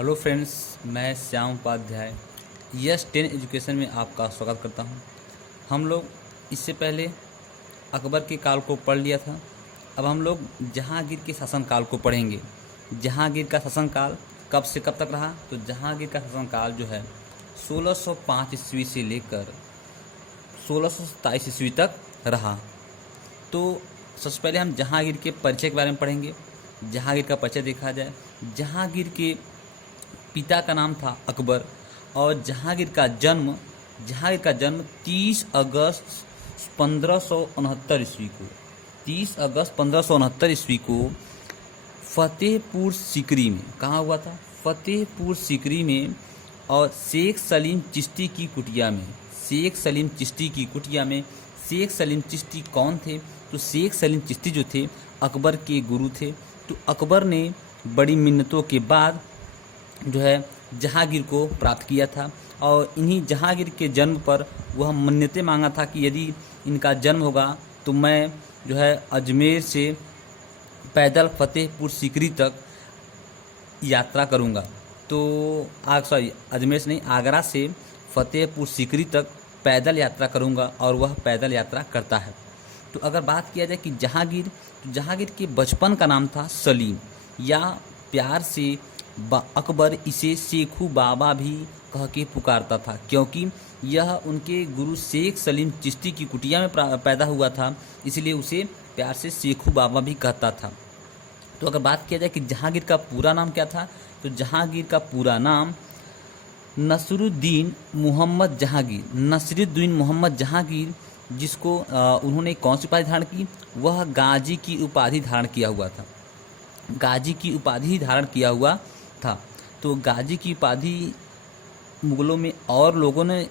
Hello friends, मैं Shyam Upadhyay yes 10 education में आपका स्वागत करता हूं। हम लोग इससे पहले अकबर के काल को पढ़ लिया था। अब हम लोग जहांगीर के शासनकाल को पढ़ेंगे। जहांगीर का शासनकाल कब से कब तक रहा? तो जहांगीर का शासनकाल जो है 1605 ईस्वी से लेकर 1627 ईस्वी तक रहा। तो सबसे पहले हम जहांगीर के परिचय के बारे में पढ़ेंगे। जहांगीर का परिचय देखा जाए, जहांगीर के पिता का नाम था अकबर और जहांगीर का जन्म 30 अगस्त 1569 ईस्वी को 30 अगस्त 1569 ईस्वी को फतेहपुर सीकरी में कहाँ हुआ था? फतेहपुर सीकरी में। और शेख सलीम चिश्ती की कुटिया में। शेख सलीम चिश्ती की कुटिया में। शेख सलीम चिश्ती कौन थे? तो शेख सलीम चिश्ती जो थे अकबर के गुरु थे। तो अकबर ने बड़ी मिन्नतों के बाद जो है जहांगीर को प्राप्त किया था और इन्हीं जहांगीर के जन्म पर वह मन्नतें मांगा था कि यदि इनका जन्म होगा तो मैं जो है अजमेर से पैदल फतेहपुर सीकरी तक यात्रा करूंगा। तो अजमेर से नहीं, आगरा से फतेहपुर सीकरी तक पैदल यात्रा करूंगा और वह पैदल यात्रा करता है। तो अगर बात किया जाए कि जहांगीर के बचपन का नाम था सलीम, या प्यार से अकबर इसे शेखू बाबा भी कह के पुकारता था, क्योंकि यह उनके गुरु शेख सलीम चिश्ती की कुटिया में पैदा हुआ था, इसलिए उसे प्यार से शेखू बाबा भी कहता था। तो अगर बात किया जाए कि जहांगीर का पूरा नाम क्या था, तो जहांगीर का पूरा नाम नसरुद्दीन मोहम्मद जहांगीर। नसरुद्दीन मोहम्मद जहांगीर, जिसको उन्होंने कौन सी उपाधि धारण की? वह गाजी की उपाधि धारण किया हुआ था। गाजी की उपाधि धारण किया हुआ था। तो गाजी की उपाधि मुगलों में और लोगों ने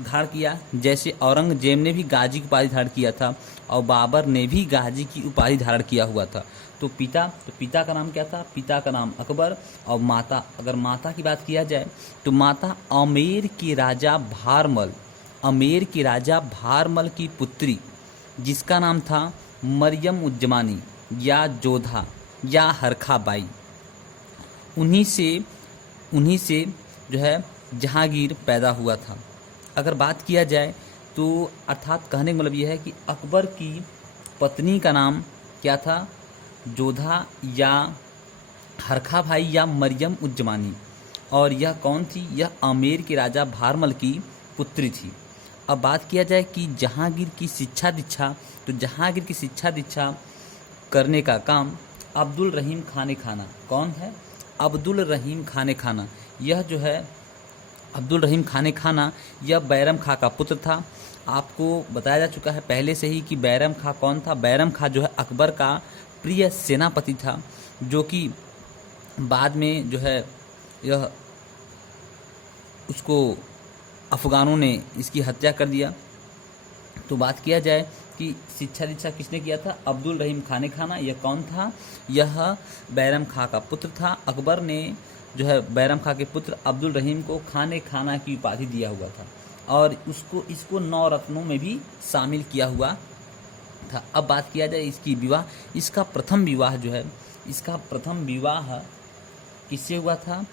धारण किया, जैसे औरंगजेब ने भी गाजी की उपाधि धारण किया था और बाबर ने भी गाजी की उपाधि धारण किया हुआ था। तो पिता का नाम क्या था? पिता का नाम अकबर। और माता, अगर माता की बात किया जाए तो माता आमेर के राजा भारमल की पुत्री, जिसका नाम था मरियम उज्जमानी या जोधा या हरखा बाई। उन्हीं से जो है जहांगीर पैदा हुआ था। अगर बात किया जाए तो अर्थात कहने का मतलब यह है कि अकबर की पत्नी का नाम क्या था? जोधा या हरखा भाई या मरियम उज्जमानी। और यह कौन थी? यह आमेर के राजा भारमल की पुत्री थी। अब बात किया जाए कि जहांगीर की शिक्षा दीक्षा, तो जहांगीर की शिक्षा दीक्षा करने का काम अब्दुल रहीम खान खाना। कौन है? अब्दुल रहीम खान खाना। यह जो है अब्दुल रहीम खान खाना, यह बैरम खां का पुत्र था। आपको बताया जा चुका है पहले से ही कि बैरम खां कौन था। बैरम खां जो है अकबर का प्रिय सेनापति था, जो कि बाद में जो है यह उसको अफगानों ने इसकी हत्या कर दिया। तो बात किया जाए कि शिक्षा दीक्षा किसने किया था? अब्दुल रहीम खान खाना। यह कौन था? यह बैरम खां का पुत्र था। अकबर ने जो है बैरम खां के पुत्र अब्दुल रहीम को खाने खाना की उपाधि दिया हुआ था और इसको 9 रत्नों में भी शामिल किया हुआ था। अब बात किया जाए इसकी विवाह, इसका प्रथम विवाह किससे हुआ था?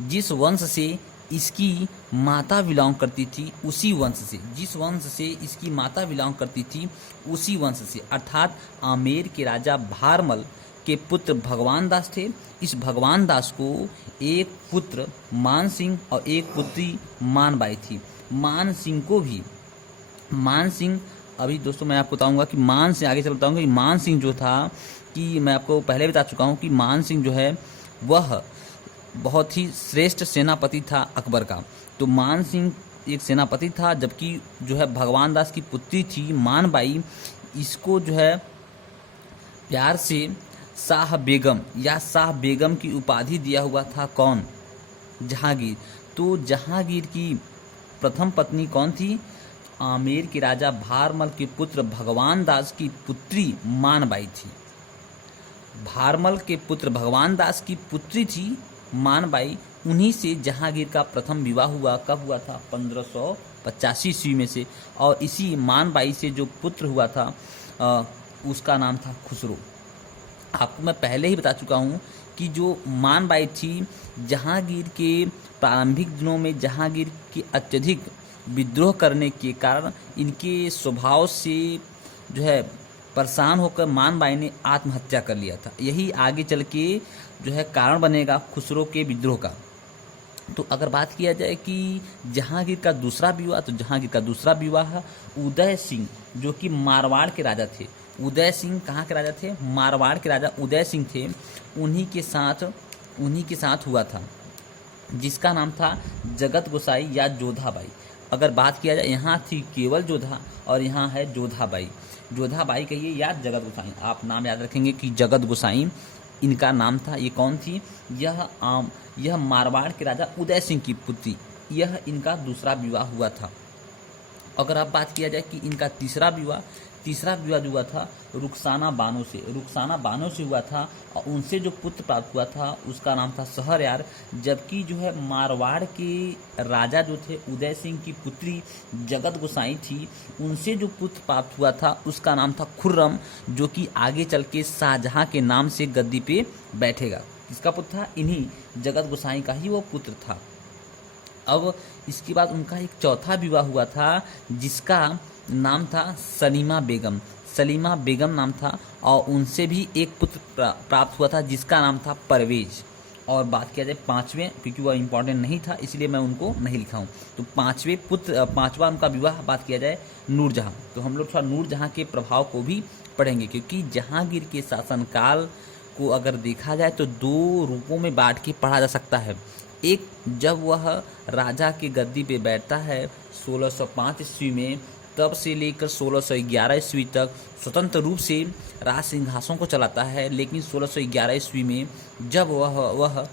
जिस वंश से इसकी माता बिलोंग करती थी उसी वंश से, जिस वंश से इसकी माता बिलोंग करती थी उसी वंश से, अर्थात आमेर के राजा भारमल के पुत्र भगवान दास थे। इस भगवान दास को एक पुत्र मान सिंह और एक पुत्री मानबाई थी। मान सिंह अभी दोस्तों मैं आपको बताऊंगा कि आगे चल बताऊंगा कि मान सिंह जो था, कि मैं आपको पहले बता चुका हूं कि मान सिंह जो है वह बहुत ही श्रेष्ठ सेनापति था अकबर का। तो मान सिंह एक सेनापति था, जबकि जो है भगवान दास की पुत्री थी मानबाई, इसको जो है प्यार से शाह बेगम की उपाधि दिया हुआ था। कौन? जहांगीर। तो जहांगीर की प्रथम पत्नी कौन थी? आमेर के राजा भारमल के पुत्र भगवान दास की पुत्री मानबाई थी। भारमल के पुत्र भगवान दास की पुत्री थी मानबाई। उन्हीं से जहांगीर का प्रथम विवाह हुआ। कब हुआ था? 1585 ईस्वी में से। और इसी मानबाई से जो पुत्र हुआ था उसका नाम था खुसरो। आपको मैं पहले ही बता चुका हूँ कि जो मान बाई थी, जहांगीर के प्रारंभिक दिनों में जहांगीर के अत्यधिक विद्रोह करने के कारण इनके स्वभाव से जो है परेशान होकर मान बाई ने आत्महत्या कर लिया था। यही आगे चल के जो है कारण बनेगा खुसरो के विद्रोह का। तो अगर बात किया जाए कि जहांगीर का दूसरा विवाह, तो जहांगीर का दूसरा विवाह उदय सिंह, जो कि मारवाड़ के राजा थे। उदय सिंह कहाँ के राजा थे? मारवाड़ के राजा उदय सिंह थे। उन्हीं के साथ हुआ था, जिसका नाम था जगत गोसाई या जोधाबाई। अगर बात किया जाए, यहाँ थी केवल जोधा और यहाँ है जोधाबाई। जोधाबाई कहिए या जगत गोसाई, आप नाम याद रखेंगे कि जगत गोसाई इनका नाम था। ये कौन थी? यह मारवाड़ के राजा उदय सिंह की पुत्री। यह इनका दूसरा विवाह हुआ था। अगर आप बात किया जाए कि इनका तीसरा विवाह जो हुआ था रुखसाना बानो से हुआ था, और उनसे जो पुत्र प्राप्त हुआ था उसका नाम था सहरयार। जबकि जो है मारवाड़ के राजा जो थे उदय सिंह की पुत्री जगत गोसाई थी, उनसे जो पुत्र प्राप्त हुआ था उसका नाम था खुर्रम, जो कि आगे चल के शाहजहां के नाम से गद्दी पे बैठेगा। किसका पुत्र था? इन्हीं जगत गोसाई का ही वो पुत्र था। अब इसके बाद उनका एक चौथा विवाह हुआ था, जिसका नाम था सलीमा बेगम नाम था, और उनसे भी एक पुत्र प्राप्त हुआ था जिसका नाम था परवेज। और बात किया जाए पांचवें, क्योंकि वह इंपॉर्टेंट नहीं था इसलिए मैं उनको नहीं लिखा हूँ, तो पांचवा उनका विवाह बात किया जाए नूरजहां। तो हम लोग थोड़ा नूरजहां के प्रभाव को भी पढ़ेंगे, क्योंकि जहांगीर के शासनकाल को अगर देखा जाए तो दो रूपों में बांट के पढ़ा जा सकता है। एक, जब वह राजा की गद्दी पे बैठता है 1605 ईस्वी में, तब से लेकर 1611 ईस्वी तक स्वतंत्र रूप से राज सिंहासन को चलाता है। लेकिन 1611 ईस्वी में जब वह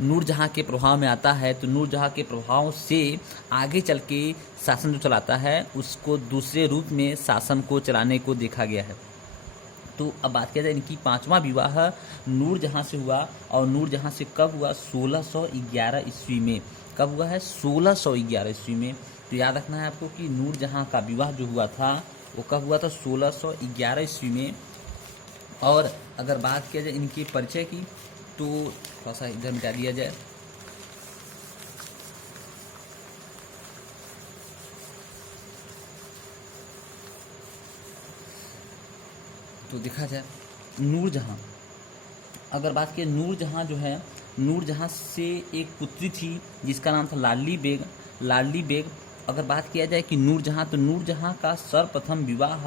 नूरजहां के प्रभाव में आता है, तो नूरजहां के प्रभाव से आगे चल के शासन जो चलाता है उसको दूसरे रूप में शासन को चलाने को देखा गया है। तो अब बात किया जाए इनकी पांचवा विवाह नूरजहां से हुआ, और नूरजहां से कब हुआ? 1611 ईस्वी में। कब हुआ है? 1611 ईस्वी में। तो याद रखना है आपको कि नूरजहां का विवाह जो हुआ था वो कब हुआ था? 1611 ईस्वी में। और अगर बात किया जाए इनके परिचय की, तो थोड़ा सा इधर मिटा दिया जाए, तो देखा जाए नूरजहां, अगर बात किया नूरजहां जो है, नूरजहां से एक पुत्री थी जिसका नाम था लाडली बेग। अगर बात किया जाए कि नूरजहां, तो नूरजहां का सर्वप्रथम विवाह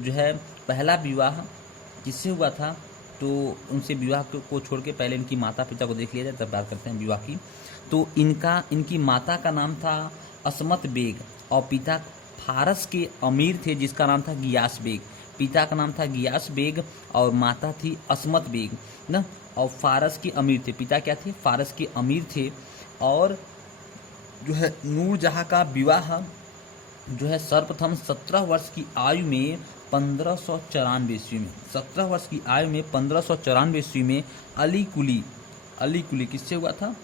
जो है, पहला विवाह किससे हुआ था? तो उनसे विवाह को छोड़ के पहले इनकी माता पिता को देख लिया जाए, तब बात करते हैं विवाह की। तो इनकी माता का नाम था असमत बेग, और पिता फारस के अमीर थे जिसका नाम था गियास बेग। पिता का नाम था गियास बेग और माता थी असमत बेग ना, और फारस के अमीर थे। पिता क्या थे? फारस के अमीर थे। और जो है नूरजहां का विवाह जो है सर्वप्रथम 17 वर्ष की आयु में 1594 ईस्वी में, 17 वर्ष की आयु में 1594 ईस्वी में अली कुली किससे हुआ था?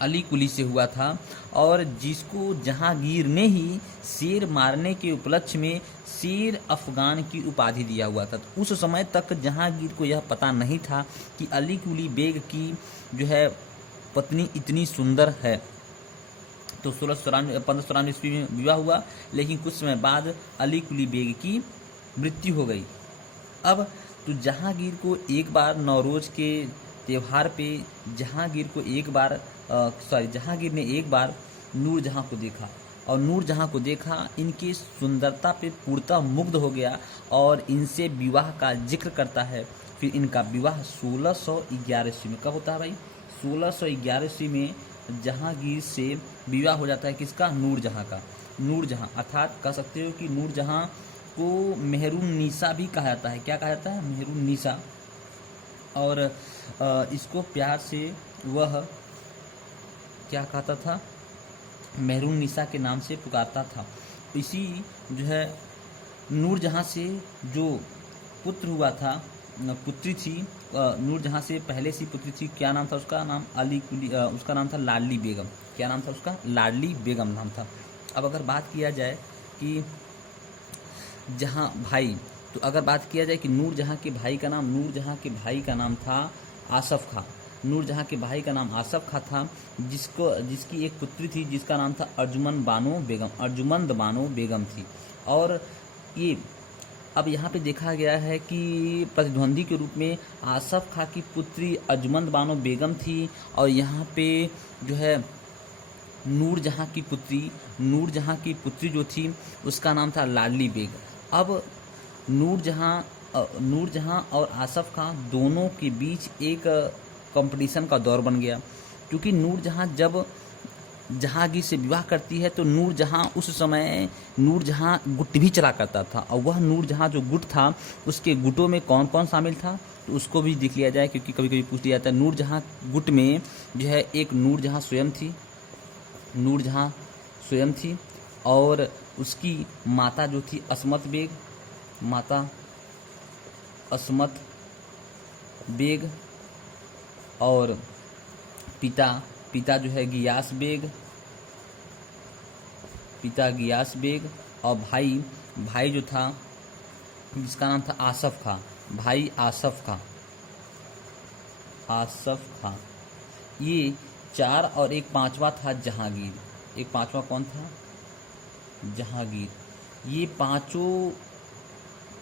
अली कुली से हुआ था, और जिसको जहांगीर ने ही शेर मारने के उपलक्ष्य में शेर अफगान की उपाधि दिया हुआ था। तो उस समय तक जहांगीर को यह पता नहीं था कि अली कुली बेग की जो है पत्नी इतनी सुंदर है। तो 1594 ईस्वी में विवाह हुआ, लेकिन कुछ समय बाद अली कुली बेग की मृत्यु हो गई। अब तो जहांगीर को एक बार नौरोज के त्यौहार पे जहांगीर ने एक बार नूरजहां को देखा, और नूरजहां को देखा, इनकी सुंदरता पे पूर्णतः मुग्ध हो गया और इनसे विवाह का जिक्र करता है। फिर इनका विवाह 1611 ईस्वी में कब होता है भाई? 1611 ईस्वी में जहांगीर से विवाह हो जाता है। किसका? नूरजहां का। नूरजहां अर्थात कह सकते हो कि नूरजहां को मेहरुन्निसा भी कहा जाता है। क्या कहा जाता है? मेहरुन्निसा। और इसको प्यार से वह क्या कहता था? मेहरुन्निसा के नाम से पुकारता था। इसी जो है नूरजहां से जो पुत्र हुआ था, पुत्री थी, नूरजहां से पहले सी पुत्री थी, क्या नाम था उसका? नाम अली कुली, उसका नाम था लाडली बेगम। क्या नाम था उसका? लाडली बेगम नाम था। अब अगर बात किया जाए कि जहां भाई, तो अगर बात किया जाए कि नूरजहां के भाई का नाम था आसफ खां। नूरजहां के भाई का नाम आसफ खां था, जिसकी एक पुत्री थी जिसका नाम था अर्जुमंद बानो बेगम थी। और ये अब यहाँ पे देखा गया है कि प्रतिद्वंदी के रूप में आसफ खां की पुत्री अर्जुमंद बानो बेगम थी, और यहाँ पे जो है नूरजहां की पुत्री जो थी उसका नाम था लाडली बेग। अब नूरजहां और आसफ खां दोनों के बीच एक कंपटीशन का दौर बन गया, क्योंकि नूरजहां जब जहांगीर से विवाह करती है तो नूरजहां उस समय गुट भी चला करता था, और वह नूरजहां जो गुट था उसके गुटों में कौन कौन शामिल था तो उसको भी देख लिया जाए, क्योंकि कभी कभी पूछ लिया जाता है। नूरजहां गुट में जो है एक नूरजहां स्वयं थी, और उसकी माता जो थी असमत बेग, और पिता जो है गियास बेग, और भाई जो था जिसका नाम था आसफ खां। ये 4 और एक 5वां था जहांगीर। एक 5वां कौन था? जहांगीर। ये पांचों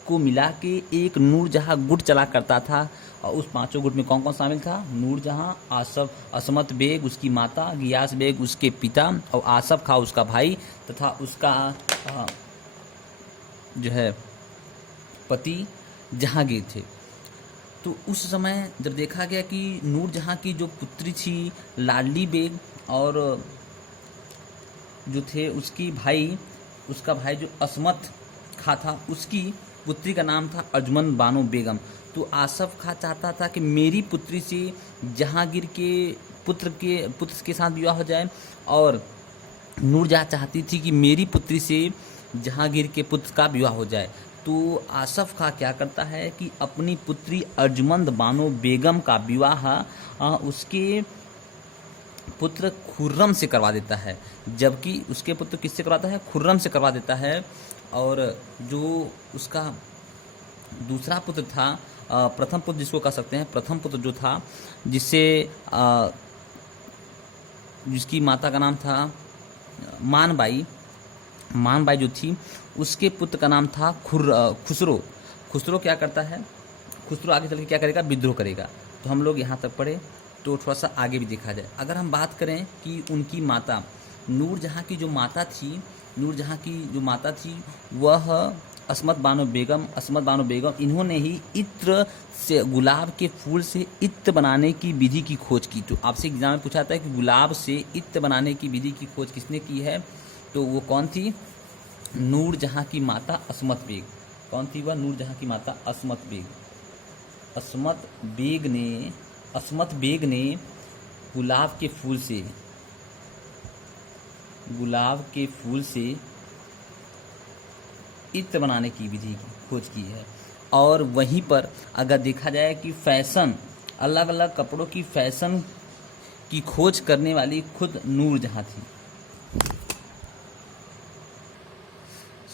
को मिला के एक नूरजहां गुट चला करता था, और उस पांचों गुट में कौन कौन शामिल था? नूरजहां, असमत बेग उसकी माता, गियास बेग उसके पिता, और आसफ खां उसका भाई, तथा उसका जो है पति जहांगीर थे। तो उस समय जब देखा गया कि नूरजहां की जो पुत्री थी लाडली बेग, और जो थे उसका भाई जो असमत खां था उसकी पुत्री का नाम था अर्जुमंद बानो बेगम। तो आसफ खां चाहता था कि मेरी पुत्री से जहांगीर के पुत्र के साथ विवाह हो जाए, और नूरजहां चाहती थी कि मेरी पुत्री से जहांगीर के पुत्र का विवाह हो जाए। तो आसफ खां क्या करता है कि अपनी पुत्री अर्जुमंद बानो बेगम का विवाह उसके पुत्र खुर्रम से करवा देता है, जबकि उसके पुत्र किससे करवाता है? खुर्रम से करवा देता है। और जो उसका दूसरा पुत्र था, प्रथम पुत्र जिसको कह सकते हैं, प्रथम पुत्र जो था जिसकी माता का नाम था मानबाई जो थी, उसके पुत्र का नाम था खुसरो क्या करता है? खुसरो आगे चल के क्या करेगा? विद्रोह करेगा। तो हम लोग यहाँ तक पढ़े, तो थोड़ा सा आगे भी देखा जाए। अगर हम बात करें कि उनकी माता नूरजहां की जो माता थी वह असमत बानो बेगम, इन्होंने ही इत्र से, गुलाब के फूल से इत्र बनाने की विधि की खोज की। तो आपसे एग्जाम में पूछा था कि गुलाब से इत्र बनाने की विधि की खोज किसने की है? तो वो कौन थी? नूरजहां की माता असमत बेग। कौन थी वह? नूरजहां की माता असमत बेग ने गुलाब के फूल से इत्र बनाने की विधि की खोज की है। और वहीं पर अगर देखा जाए कि फैशन, अलग अलग कपड़ों की फैशन की खोज करने वाली खुद नूरजहां थी।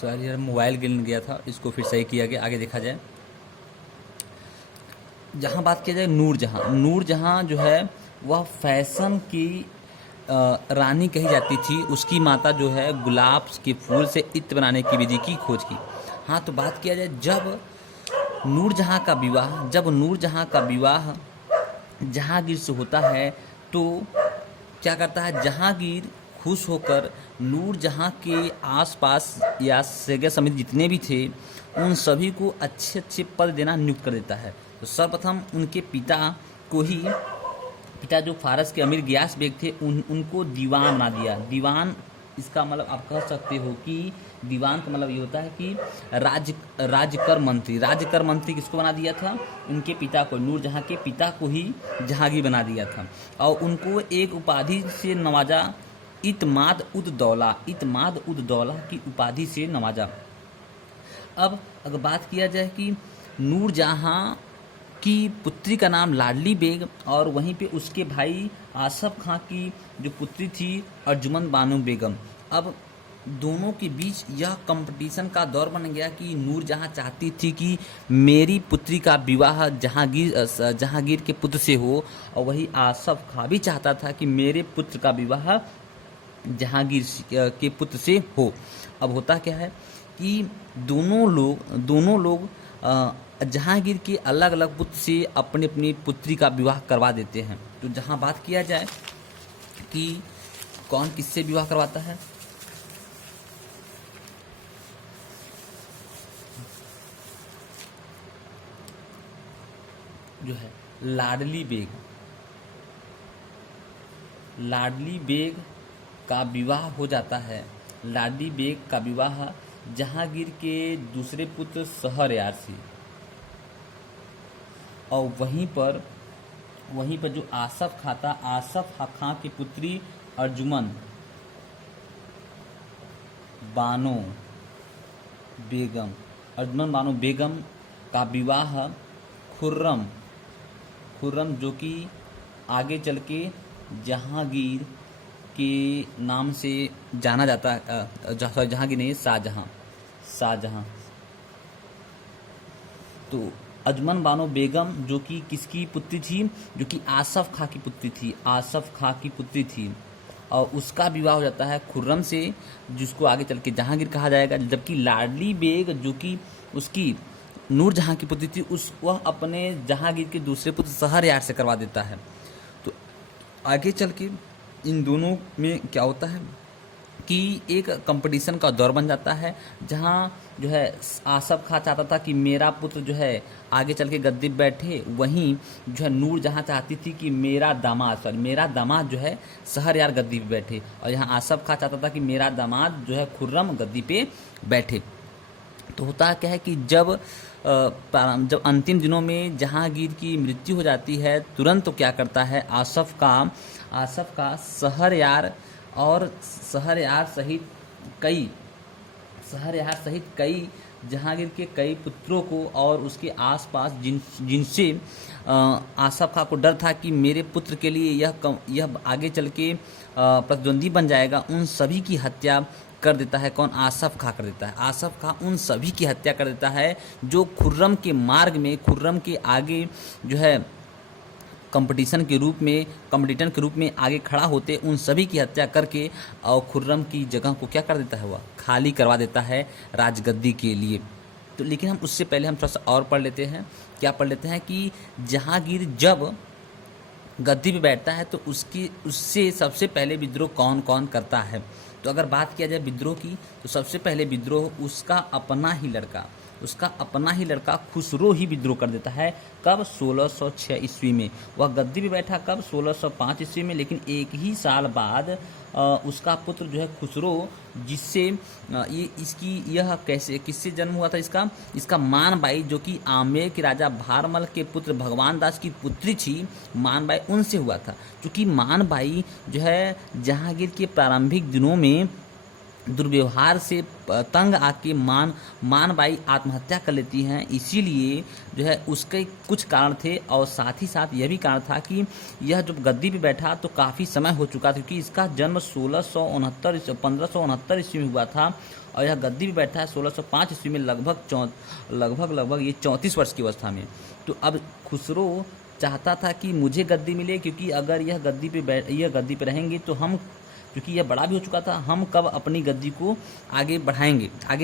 सॉरी यार, मोबाइल गिर गया था, इसको फिर सही किया गया। आगे देखा जाए, जहाँ बात किया जाए नूरजहां जो है वह फैशन की रानी कही जाती थी। उसकी माता जो है गुलाब के फूल से इत्र बनाने की विधि की खोज की। हाँ, तो बात किया जाए जब नूरजहां का विवाह जहांगीर से होता है, तो क्या करता है? जहांगीर खुश होकर नूरजहां के आसपास या सगे समित जितने भी थे उन सभी को अच्छे अच्छे पद देना नियुक्त कर देता है। तो सर्वप्रथम उनके पिता जो फारस के अमीर गियास बेग थे उनको दीवान बना दिया। दीवान, इसका मतलब आप कह सकते हो कि दीवान का मतलब ये होता है कि राजकर मंत्री किसको बना दिया था? उनके पिता को, नूरजहां के पिता को ही जहांगीर बना दिया था, और उनको एक उपाधि से नवाजा, इत्माद उद दौला की उपाधि से नवाजा। अब अगर बात किया जाए कि नूरजहां की पुत्री का नाम लाडली बेग, और वहीं पे उसके भाई आसफ खां की जो पुत्री थी अर्जुमंद बानो बेगम। अब दोनों के बीच यह कंपटीशन का दौर बन गया कि नूरजहां चाहती थी कि मेरी पुत्री का विवाह जहांगीर के पुत्र से हो, और वही आसफ खां भी चाहता था कि मेरे पुत्र का विवाह जहांगीर के पुत्र से हो। अब होता क्या है कि दोनों लोग जहांगीर के अलग अलग पुत्र से अपनी अपनी पुत्री का विवाह करवा देते हैं। तो जहां बात किया जाए कि कौन किससे विवाह करवाता है, जो है लाडली बेग का विवाह हो जाता है। लाडली बेग का विवाह जहांगीर के दूसरे पुत्र शहरयार से, और वहीं पर जो आसफ खां था, आसफ खां की पुत्री अर्जुमन बानो बेगम का विवाह खुर्रम जो कि आगे चल के जहांगीर के नाम से जाना जाता है, जहांगीर नहीं, शाहजहां। तो अजमन बानो बेगम जो कि किसकी पुत्री थी, जो कि आसफ खां की पुत्री थी, और उसका विवाह हो जाता है खुर्रम से, जिसको आगे चल के जहांगीर कहा जाएगा। जबकि लाडली बेग जो कि उसकी नूरजहां की पुत्री थी, वह अपने जहांगीर के दूसरे पुत्र शहरयार से करवा देता है। तो आगे चल के इन दोनों में क्या होता है कि एक कंपटीशन का दौर बन जाता है, जहां जो है आसफ खां चाहता था कि मेरा पुत्र जो है आगे चल के गद्दी पे बैठे, वहीं जो है नूरजहां चाहती थी कि मेरा दामाद जो है शहरयार गद्दी पे बैठे, और यहाँ आसफ खां चाहता था कि मेरा दामाद जो है खुर्रम गद्दी पे बैठे। तो होता क्या है कि जब अंतिम दिनों में जहांगीर की मृत्यु हो जाती है, तुरंत तो क्या करता है आसफ का शहरयार सहित कई जहांगीर के कई पुत्रों को और उसके आसपास जिनसे आसफ खां को डर था कि मेरे पुत्र के लिए यह आगे चल के प्रतिद्वंदी बन जाएगा, उन सभी की हत्या कर देता है। कौन? आसफ खां कर देता है। आसफ खां उन सभी की हत्या कर देता है जो खुर्रम के मार्ग में, खुर्रम के आगे जो है कंपटीटर के रूप में आगे खड़ा होते, उन सभी की हत्या करके और खुर्रम की जगह को क्या कर देता है, वह खाली करवा देता है राजगद्दी के लिए। तो लेकिन हम उससे पहले हम थोड़ा सा और पढ़ लेते हैं। क्या पढ़ लेते हैं कि जहांगीर जब गद्दी पे बैठता है तो उससे सबसे पहले विद्रोह कौन कौन करता है। तो अगर बात किया जाए विद्रोह की, तो सबसे पहले विद्रोह उसका अपना ही लड़का खुसरो ही विद्रोह कर देता है। कब? 1606 ईस्वी में। वह गद्दी पे बैठा कब? 1605 ईस्वी में। लेकिन एक ही साल बाद उसका पुत्र जो है खुसरो, जिससे किससे जन्म हुआ था इसका मानबाई, जो कि आमेर के राजा भारमल के पुत्र भगवान दास की पुत्री थी, मानबाई, उनसे हुआ था। क्योंकि मानबाई जो है जहांगीर के प्रारंभिक दिनों में दुर्व्यवहार से तंग आके मानबाई आत्महत्या कर लेती हैं। इसीलिए जो है उसके कुछ कारण थे, और साथ ही साथ यह भी कारण था कि यह जब गद्दी पे बैठा तो काफ़ी समय हो चुका था, क्योंकि इसका जन्म 1569 ईस्वी में हुआ था, और यह गद्दी पे बैठा है 1605 ईस्वी में, लगभग ये 34 वर्ष की अवस्था में। तो अब खुसरो चाहता था कि मुझे गद्दी मिले, क्योंकि अगर यह गद्दी पे रहेंगे तो हम, क्योंकि यह बड़ा भी हो चुका था, हम कब अपनी गद्दी को आगे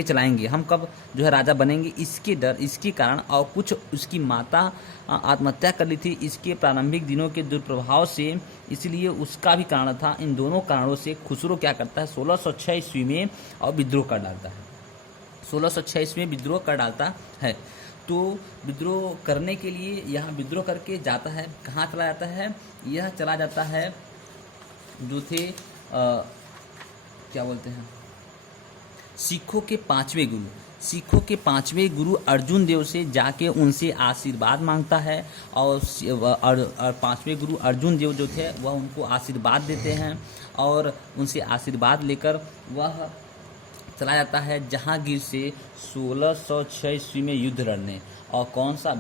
चलाएंगे, हम कब जो है राजा बनेंगे, इसके कारण, और कुछ उसकी माता आत्महत्या कर ली थी इसके प्रारंभिक दिनों के दुष्प्रभाव से, इसलिए उसका भी कारण था। इन दोनों कारणों से खुसरो क्या करता है 1606 ईस्वी में और विद्रोह कर डालता है। 1606 ईस्वी में विद्रोह कर डालता है। तो विद्रोह करने के लिए यहाँ विद्रोह करके जाता है, कहाँ चला जाता है? यह चला जाता है जो थे क्या बोलते हैं, सिखों के पांचवें गुरु अर्जुन देव से जाके उनसे आशीर्वाद मांगता है, और पांचवें गुरु अर्जुन देव जो थे वह उनको आशीर्वाद देते हैं, और उनसे आशीर्वाद लेकर वह चला जाता है जहांगीर से 1606 ईस्वी में युद्ध लड़ने। और कौन सा?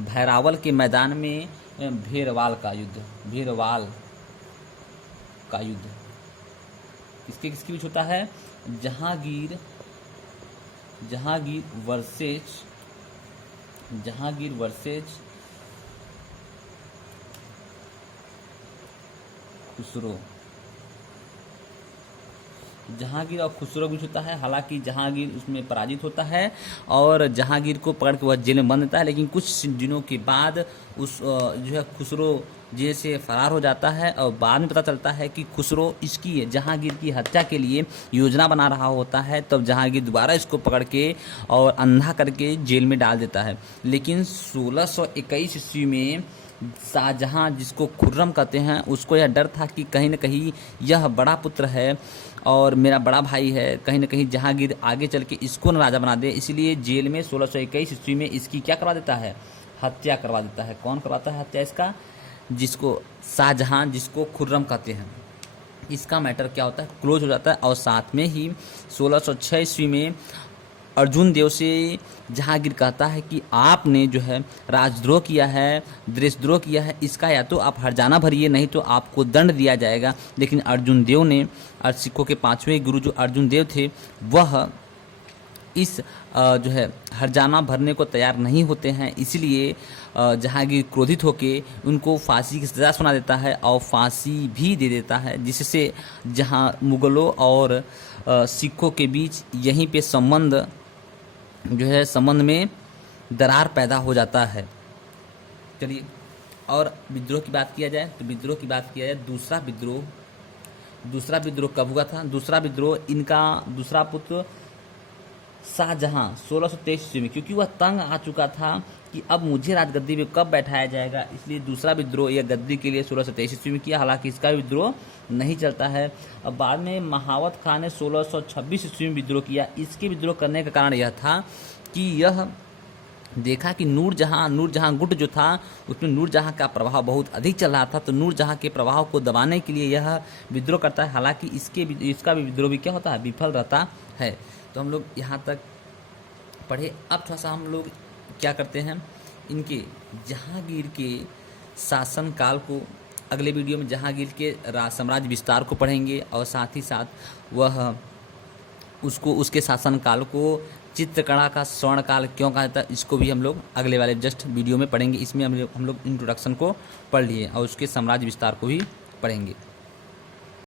भैरावल के मैदान में भेरवाल का युद्ध किसके बीच होता है? जहांगीर वर्सेज खुसरो। जहांगीर और खुसरो बीच होता है। हालांकि जहांगीर उसमें पराजित होता है और जहांगीर को पकड़ के वह जेल में बंद देता है, लेकिन कुछ दिनों के बाद उस जो है खुसरो जेल से फरार हो जाता है और बाद में पता चलता है कि खुसरो इसकी जहांगीर की हत्या के लिए योजना बना रहा होता है। तब जहांगीर दोबारा इसको पकड़ के और अंधा करके जेल में डाल देता है। लेकिन 1621 ईस्वी में शाहजहां, जिसको खुर्रम कहते हैं, उसको यह डर था कि कहीं न कहीं यह बड़ा पुत्र है और मेरा बड़ा भाई है, कहीं न कहीं जहांगीर आगे चल के इसको न राजा बना दे, इसलिए जेल में 1621 ईस्वी में इसकी क्या करवा देता है? हत्या करवा देता है। कौन करवाता है हत्या इसका? जिसको शाहजहां, जिसको खुर्रम कहते हैं। इसका मैटर क्या होता है? क्लोज हो जाता है। और साथ में ही 1606 ईस्वी में अर्जुन देव से जहांगीर कहता है कि आपने जो है राजद्रोह किया है, देशद्रोह किया है, इसका या तो आप हर्जाना भरिए, नहीं तो आपको दंड दिया जाएगा। लेकिन अर्जुन देव ने, सिखों के 5वें गुरु जो अर्जुन देव थे, वह इस जो है हर्जाना भरने को तैयार नहीं होते हैं। इसलिए जहांगीर क्रोधित होकर उनको फांसी की सज़ा सुना देता है और फांसी भी दे देता है, जिससे जहां मुग़लों और सिखों के बीच यहीं पे संबंध में दरार पैदा हो जाता है। चलिए, और विद्रोह की बात किया जाए तो दूसरा विद्रोह कब हुआ था? दूसरा विद्रोह इनका दूसरा पुत्र शाहजहां 1623 ईस्वी में, क्योंकि वह तंग आ चुका था कि अब मुझे राजगद्दी पे कब बैठाया जाएगा, इसलिए दूसरा विद्रोह यह गद्दी के लिए 1623 ईस्वी में किया। हालांकि इसका विद्रोह नहीं चलता है। अब बाद में महावत खान ने 1626 ईस्वी में विद्रोह किया। इसके विद्रोह करने का कारण यह था कि यह देखा कि नूरजहां गुट जो था, उसमें नूरजहां का प्रभाव बहुत अधिक चल रहा था, तो नूरजहां के प्रभाव को दबाने के लिए यह विद्रोह करता है। हालांकि इसका भी विद्रोह भी क्या होता है? विफल रहता है। तो हम लोग यहाँ तक पढ़े। अब थोड़ा सा हम लोग क्या करते हैं, इनके जहांगीर के शासनकाल को, अगले वीडियो में जहांगीर के साम्राज्य विस्तार को पढ़ेंगे और साथ ही साथ वह उसके शासनकाल को चित्रकला का स्वर्णकाल क्यों कहा जाता है, इसको भी हम लोग अगले वाले जस्ट वीडियो में पढ़ेंगे। इसमें हम लोग इंट्रोडक्शन को पढ़ लिए और उसके साम्राज्य विस्तार को भी पढ़ेंगे।